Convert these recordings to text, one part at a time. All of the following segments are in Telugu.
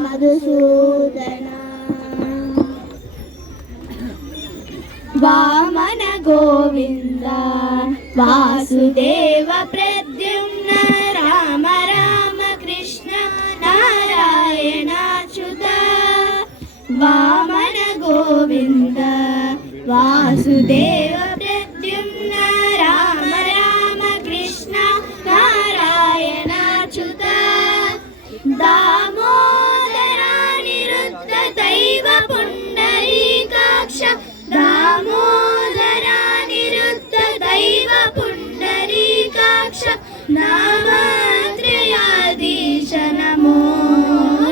మధుసూదన వామన గోవింద వాసుదేవ ప్రద్యుమ్న రామ రామ కృష్ణ నారాయణాచ్యుత వామన గోవింద వాసుదేవ ప్రద్యుమ్న రామ రామ కృష్ణ నారాయణాచ్యుత దామోదరా నిరుద్ధ దైవ పుండరీకాక్ష దామోదరా నిరుద్ధ దైవ పుండరీకాక్ష నామత్రయాధీశ నమో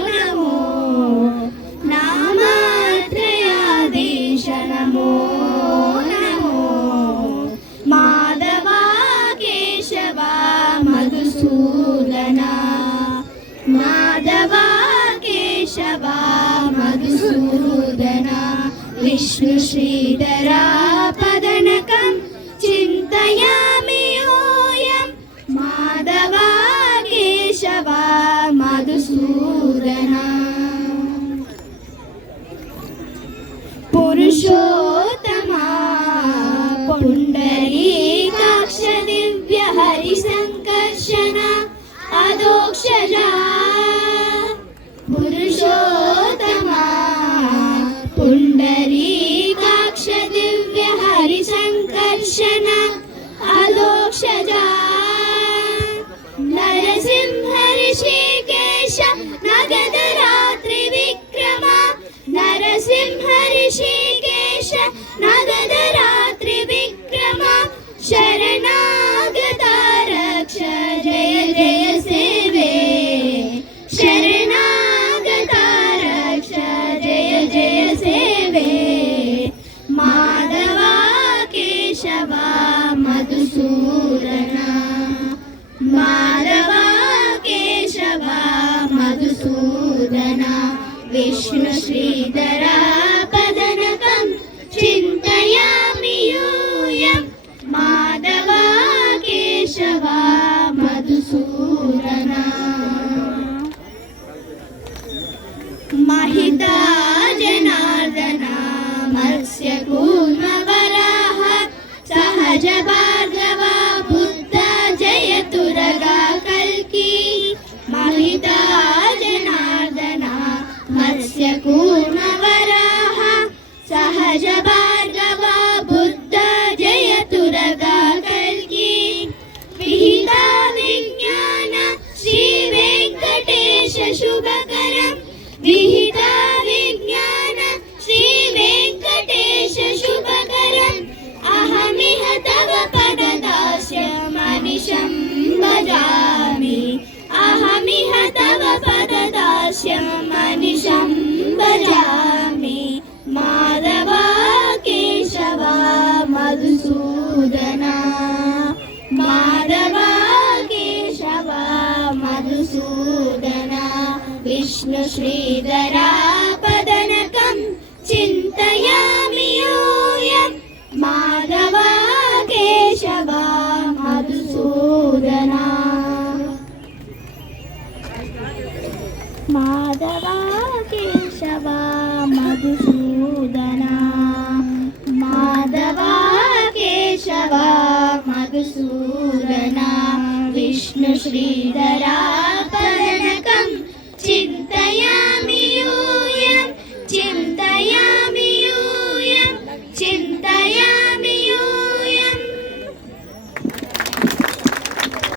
నమో నామత్రయాధీశ నమో నమో మాధవ కేశవ మధుసూదన మాధవ కేశవ మధుసూదన విష్ణు శ్రీధరా పదనకం చింతయామి యోయం మాధవ కేశవ మధుసూదన పురుషోత్తమ పుండరీకాక్ష దివ్య హరి సంకర్షణ అదోక్షజా పురుషోత్తమ పుండరీకాక్ష దివ్య హరి సంకర్షణ అదోక్షజా నరసింహ ఋషికేశ నగద రాత్రి విక్రమ నరసింహ ఋషికేశ నగద రాత్రి విక్రమ శరణాగత రక్ష జయ జయ సేవే శరణాగత రక్ష జయ జయ సేవే మాధవ కేశవ మధుసూదన మాధవ కేశవ మధుసూదన విష్ణు శ్రీధరా పదనకం చింతయామి యూయం మాధవ కేశవ మధుసూదన महिता जनार्दन मत्स्य कूर्म वराह सहज भार्गव बुद्ध जय तुरगा कल्की महिता जनार्दन मत्स्य कूर्म वराह सहज भार्गव बुद्ध जय तुरगा कल्की विहिता विज्ञान श्री वेंकटेश शुभकरं विहिता विज्ञान श्री वेंकटेश शुभकरम् अहमिह तव पददास्य मनिषं भजामि अहमिह तव पददास्य मनिषं भजामि माधव केशव मधुसूदन माधव केशव मधुसूदन विष्णु श्रीधरा पदनकं चिन्तयामि यूयं माधव केशव मधुसूदन माधव केशव मधुसूदन माधव केशव मधुसूदन विष्णु श्रीधरा